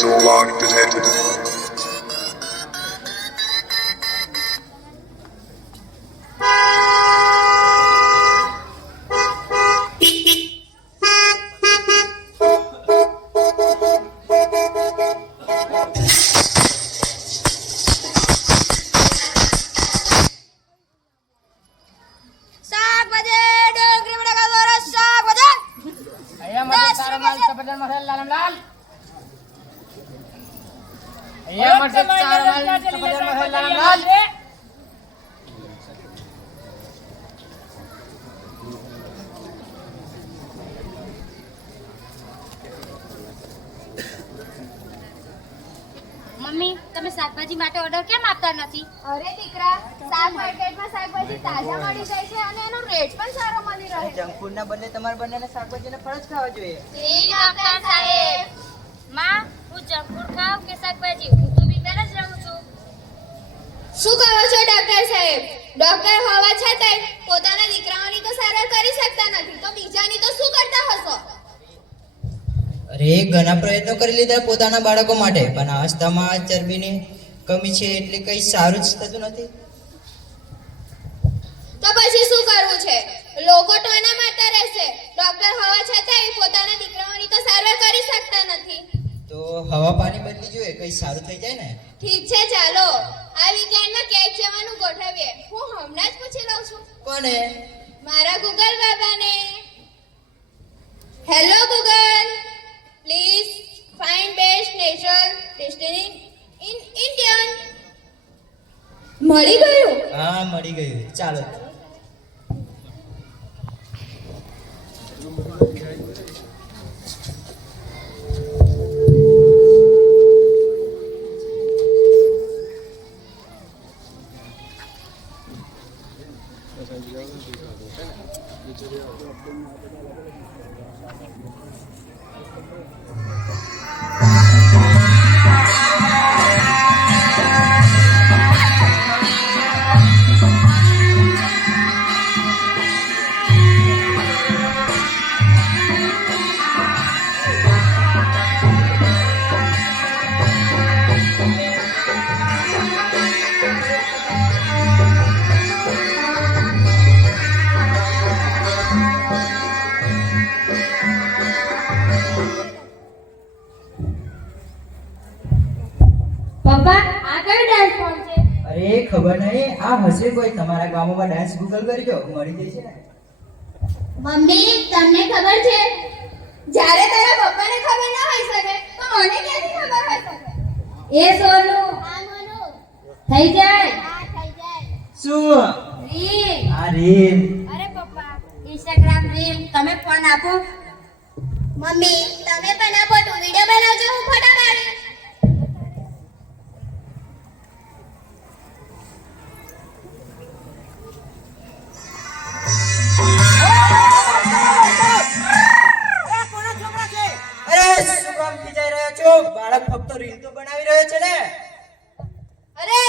so long detected. Mummy, તમે શાકભાજી માટે ઓર્ડર કેમ આપતા નથી? અરે દીકરા, શાક માર્કેટમાં શાકભાજી તાજા મળી જાય છે અને એનો રેટ પણ સારો મળી રહે છે. જંક ફૂડના બદલે તમારે બંનેને શાકભાજીને ફરજ ખાવા જોઈએ. ડોક્ટર સાહેબ. માં, હું જંક ફૂડ ખાઉં કે શાકભાજી? હું તો બીમાર જ રહું છું. શું કહો છો ડોક્ટર સાહેબ? ડોક્ટર હોવા છતાંય પોતાના દીકરાઓની તો સારવાર કરી શકતા નથી તો બીજાની તો શું કરતા હશો? અરે ઘણા પ્રયત્નો કરી લીધા પોતાના બાળકો માટે, પણ અવસ્થામાં ચરબીની કમી છે એટલે કંઈ સારું જ થતું નથી. તો પછી શું કરવું છે? લોકો ટોના મારતા રહેશે. ડોક્ટર હોવા છતાંય પોતાના દીકરાઓની તો સારવાર કરી શકતા નથી. તો હવા પાણી બદલી જોઈએ, કંઈ સારું થઈ જાય ને. ઠીક છે, ચાલો આ વીકેન્ડમાં કેક જવાનું ગોઠવીએ. હું હમણાં જ પૂછી લઉં છું. કોને? મારા ગૂગલ બાબાને. Hello Google, please find best natural destination in Indian. મળી ગયું? હા, મળી ગયું. ચાલો. અરે ખબર નહીં, આ હશે કોઈ. તમારા ગામમાં ડાન્સ ગૂગલ કરજો, મળી જાય છે ને. મમ્મી, તમને ખબર છે જ્યારે તારા પપ્પાને ખબર ન હોય શકે તો મને ક્યાંથી ખબર હોય શકે? એ સોનું, હા મોનુ, થઈ જાય. હા થઈ જાય. શું? રીલ. આ રીલ? અરે પપ્પા, ઇન્સ્ટાગ્રામ રીલ. તમે ફોન આપો. મમ્મી, તમે પણ આપો તો વિડિયો બનાવજો, હું ફોટા પાડીશ. બાળક ફક્ત રીલ તો બનાવી રહ્યો છે ને. અરે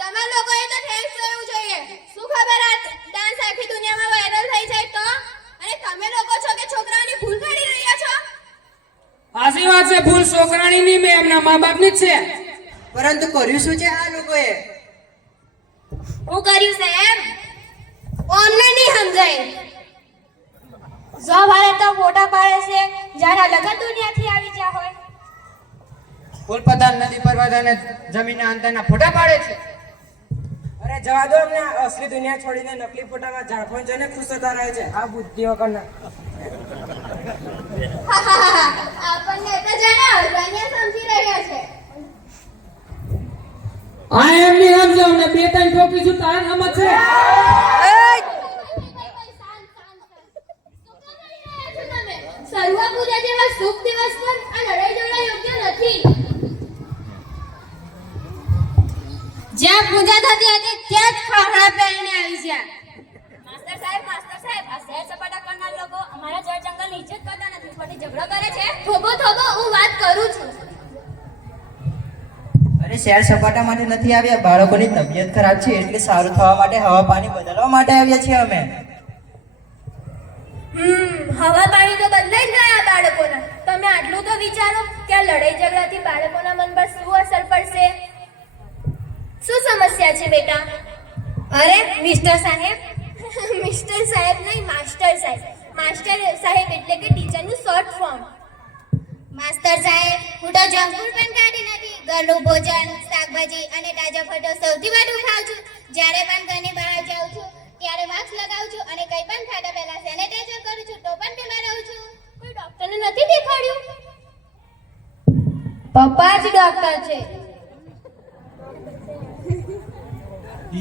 તમારા લોકોએ તો ઠેસ લેવું જોઈએ. શું ખબર આ ડાન્સ આખી દુનિયામાં વાયરલ થઈ જાય તો? અને તમે લોકો છો કે છોકરાઓની ભૂલ કાઢી રહ્યા છો? સાચી વાત છે, ભૂલ છોકરાની નહીં, મેં એમના મા બાપની જ છે. પરંતુ કર્યું શું છે આ લોકોએ? હું કર્યું છે એમ ઓમને નહીં સમજાય. જો ભારે તો ફોટા પાડે છે જ્યારે અલગ જ દુનિયાથી આવી ગયા હોય. ફૂલપતાન નદી પર્વત અને જમીનના અંતરના ફોટા પાડે છે. અરે જવા દો અમને, અસલી દુનિયા છોડીને નકલી ફોટામાં ઝાડફોન જોઈને ખુશ થતા રહે છે. આ બુદ્ધિઓ કરના આપણને તો જાણે અજાણ્યા સમજી રહ્યા છે. આ એમની સમજો ને બે ત્રણ ટોપી છું તારા નામ જ છે. સર્વા પૂજા જેવા શુભ દિવસ પર આ લડાઈ ઝઘડા યોગ્ય નથી. જ્યાં પૂજા થતી હતી ત્યાં જ ખાખરા પહેરીને આવી છે. માસ્ટર સાહેબ, આ શહેર સપાટા કરનાર લોકો અમારા જળ જંગલની ઇજ્જત કરતા નથી, ખોટી ઝઘડો કરે છે. થોભો હું વાત કરું છું. અરે શહેર સપાટા માટે નથી આવ્યા, બાળકોની તબિયત ખરાબ છે એટલે સારું થવા માટે હવા પાણી બદલવા માટે આવ્યા છીએ અમે. હવા પાણી તો બદલાઈ જ ગયા બાળકોના. તમે આટલું તો વિચારો કે આ લડાઈ ઝઘડાથી બાળકોના મન પર શું અસર પડશે? શું સમસ્યા છે બેટા? અરે મિસ્ટર સાહેબ, મિસ્ટર સાહેબ નહીં, માસ્ટર સાહેબ. માસ્ટર સાહેબ એટલે કે ટીચરનું શોર્ટ ફોર્મ. માસ્ટર સાહેબ, હું તો જંક ફૂડ પણ કાઢી નથી. ઘરનું ભોજન, શાકભાજી અને તાજા ફળો સૌથી વધુ ખાઉં છું. જ્યારે પણ ઘરની બહાર જાઉં છું ત્યારે માસ્ક લગાવું છું અને કંઈ પણ ખાતા પહેલા સેનેટાઈઝર કરું છું, તો પણ બીમાર રહું છું. કોઈ ડોક્ટરને નથી દેખાડ્યું? પપ્પા જ ડોક્ટર છે.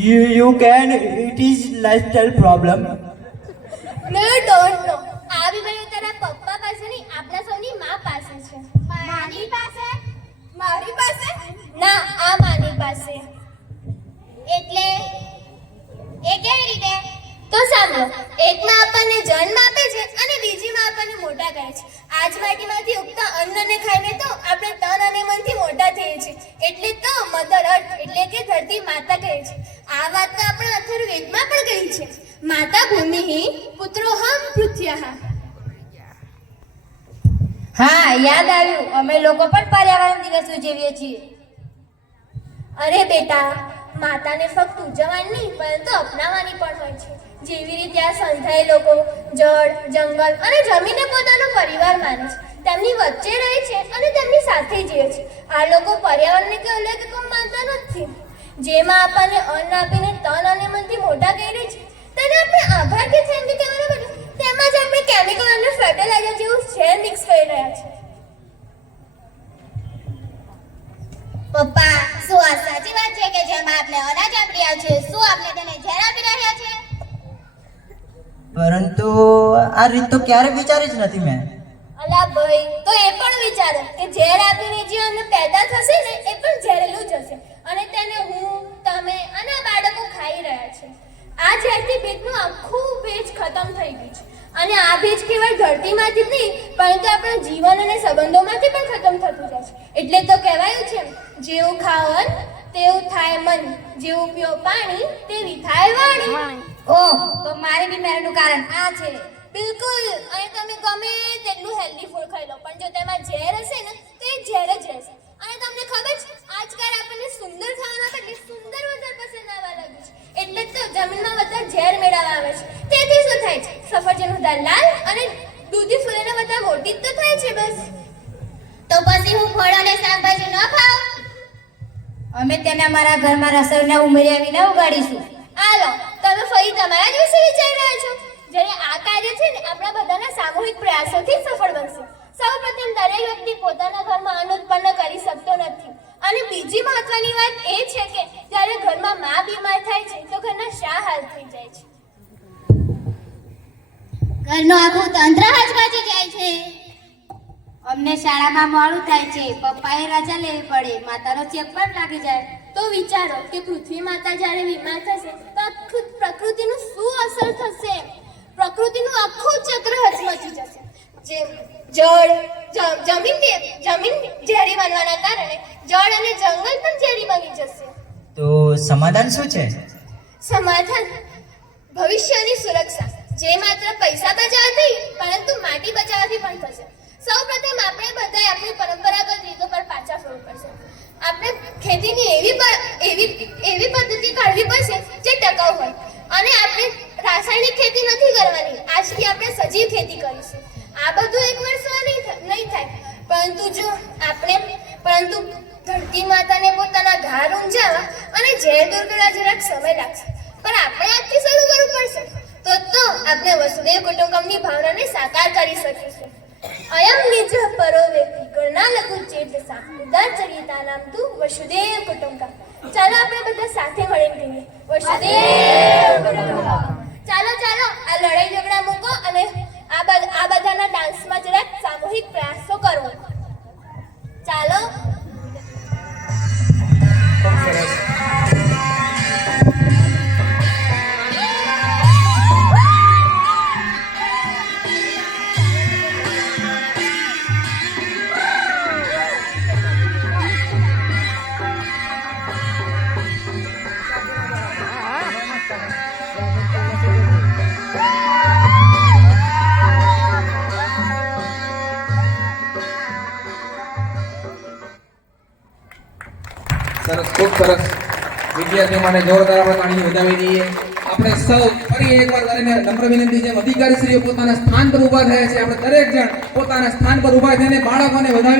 You can, it is lifestyle problem. No, don't know. આ બીમારી તારા પપ્પા પાસે નહીં, આપણા સૌની માં પાસે છે. મારી પાસે? મારી પાસે? ના, આ માની પાસે. એટલે એ કેવી રીતે? તો સાંભળો, એકમાં આપણને જન્મ આપે છે અને બીજીમાં આપણને મોટા કરે છે. આજ માટીમાંથી ઉગતા અન્નને ખાઈને તો આપણે તન અને મનથી મોટા થઈએ છીએ. એટલે તો મધર અર્થ એટલે કે ધરતી માતા કહે છે. આ વાત તો આપણે અથર્વવેદમાં પણ કહી છે. માતા ભૂમિ પુત્રોહમ પૃથ્વ્યાઃ. હા, યાદ આવ્યું. અમે લોકો પણ પર્યાવરણ દિવસ ઉજવીએ છીએ. અરે બેટા, માતાને ફક્ત ઉજવવાની નહીં પરંતુ અપનાવવાની પણ હોય છે. જેવી રીતે આ સંસ્થાએ લોકો જળ, જંગલ અને જમીનને પોતાનો પરિવાર માને છે, તેમની વચ્ચે રહે છે અને તેમની સાથે જીવે છે. આ લોકો પર્યાવરણને કે અલગ માનતા નથી. જેમાં આપણને અન્ન આપીને તન અને મનથી મોટા કરે છે તેને આપણે આભાર કે થેન્ક યુ કહેવાના બદલે તેમાં જ આપણે કેમિકલ અને ફર્ટિલાઇઝર જેવું ઝેર મિક્સ કરી રહ્યા છે. પપ્પા, શું આ સાચી વાત છે કે જેમાં આપણે અનાજ આપી રહ્યા છીએ, શું આપણે તેને ઝેર આપી રહ્યા છીએ? પરંતુ આ રીત તો ક્યારે વિચારી જ નથી મેં. અલા ભાઈ, તો એ પણ વિચારો કે ઝેર આપીને જે અન્ન પેદા થશે ને એ પણ ઝેરેલું જ હશે અને તેને હું, તમે અને આ બાળકો ખાઈ રહ્યા છે. આ ઝેરથી ભેજનું આખું ભેજ ખતમ થઈ ગયું છે અને આ ભેજ કેવળ ધરતીમાંથી જ નહીં પરંતુ આપણા જીવન અને સંબંધોમાંથી પણ ખતમ થતું જાય છે. એટલે તો કહેવાયું છે, જેવું ખાઓ અન્ન તેવું થાય મન, જેવું પીઓ પાણી તેવી થાય વાણી. ઓહ, તો મારી બીમારીનું કારણ આ છે. બિલકુલ. અને તમે ગમે તેટલું હેલ્ધી ફૂડ ખાઈ લો પણ જો તેમાં ઝેર હશે ને તો એ ઝેર જ રહેશે. અને તમને ખબર છે, આજકાલ આપણને સુંદર ખાવાના બદલે સુંદર વધારે પસંદ આવવા લાગ્યું છે. એટલે જ તો જમીનમાં બધા ઝેર મેળવવા આવે છે. તેથી શું થાય છે? સફરજન વધારે લાલ અને દૂધી ફૂલેને વધારે મોટી જ તો થાય છે. બસ. તો પછી હું ફળ અને શાકભાજી ન ખાઉં? અમે તેને અમારા ઘરમાં રસોઈના ઉમેર્યા વિના ઉગાડીશું. આ લો, તમે ફરી તમારા જ વિશે વિચારી રહ્યા છો. જ્યારે આ કાર્ય છે ને આપણા બધાના સામૂહિક પ્રયાસોથી સફળ બનશે. સૌપ્રથમ દરેક વ્યક્તિ પોતાના ઘરમાં અન્ન ઉત્પન્ન કરી શકતો નથી. અને બીજી મહત્વની વાત એ છે કે જ્યારે ઘરમાં માં બીમાર થાય છે તો ઘરના શા હાલ થઈ જાય છે. ઘરનું આખું તંત્ર હચમચી જાય છે. અમને શાળામાં મોડું થાય છે, પપ્પાએ રજા લેવી પડે, માતાનો ચેપ પણ લાગી જાય. તો વિચારો કે પૃથ્વી માતા જ્યારે બીમાર થશે તો આખું પ્રકૃતિનું શું અસર થશે? પ્રકૃતિનું આખું ચક્ર હચમચી જશે. જેમ જળ, જમીન ઝેરી બનવાના કારણે જળ અને જંગલ પણ ઝેરી બની જશે. તો સમાધાન શું છે? સમાધાન ભવિષ્યની સુરક્ષા, જે માત્ર પૈસા બચાવવાથી પરંતુ માટી બચાવવાથી પણ થશે. સૌપ્રથમ આપણે બધાએ આપણી પરંપરાગત રીતો પર પાછા ફરવું પડશે. આપણે ખેતીની એવી પદ્ધતિ કાઢવી પડશે જે ટકાઉ હોય અને આપણે રાસાયણિક ખેતી નથી કરવાની. આજથી આપણે સજીવ ખેતી કરીશું. આ બધું એક વર્ષમાં નહીં થાય પરંતુ ધરતી માતાને પોતાના ઘા ઊંઝાવા અને ઝેર દૂર કરવા જરાક સમય લાગશે. પણ આપણે આજથી શરૂ કરવું પડશે. તો આપણે વસુદેવ કુટુંબકમની ભાવનાને સાકાર કરી શકીશું. અયમ નિજ પરો વેતિ ગણના લઘુ ચેતસા ઉદારચરિતા નામ તું વસુદેવ કુટુંબકમ. ચાલો આપણે બધા સાથે મળીને કહીએ વસુદેવ કુટુંબકમ. ચાલો આ લડાઈ ઝઘડા મૂકો અને આ બધાના ડાન્સમાં જરાક સામૂહિક પ્રયાસો કરો. ચાલો. ખૂબ સરસ. સરસ, ખૂબ સરસ. વિદ્યાર્થીઓ માટે જોરદાર આપણે તાળીઓ વધાવી દઈએ. આપણે સૌ ફરી એકવાર કરીને નમ્ર વિનંતી જેમ અધિકારીશ્રીઓ પોતાના સ્થાન પર ઊભા થયા છે, આપણે દરેક જણ પોતાના સ્થાન પર ઊભા થઈને બાળકોને વધાવી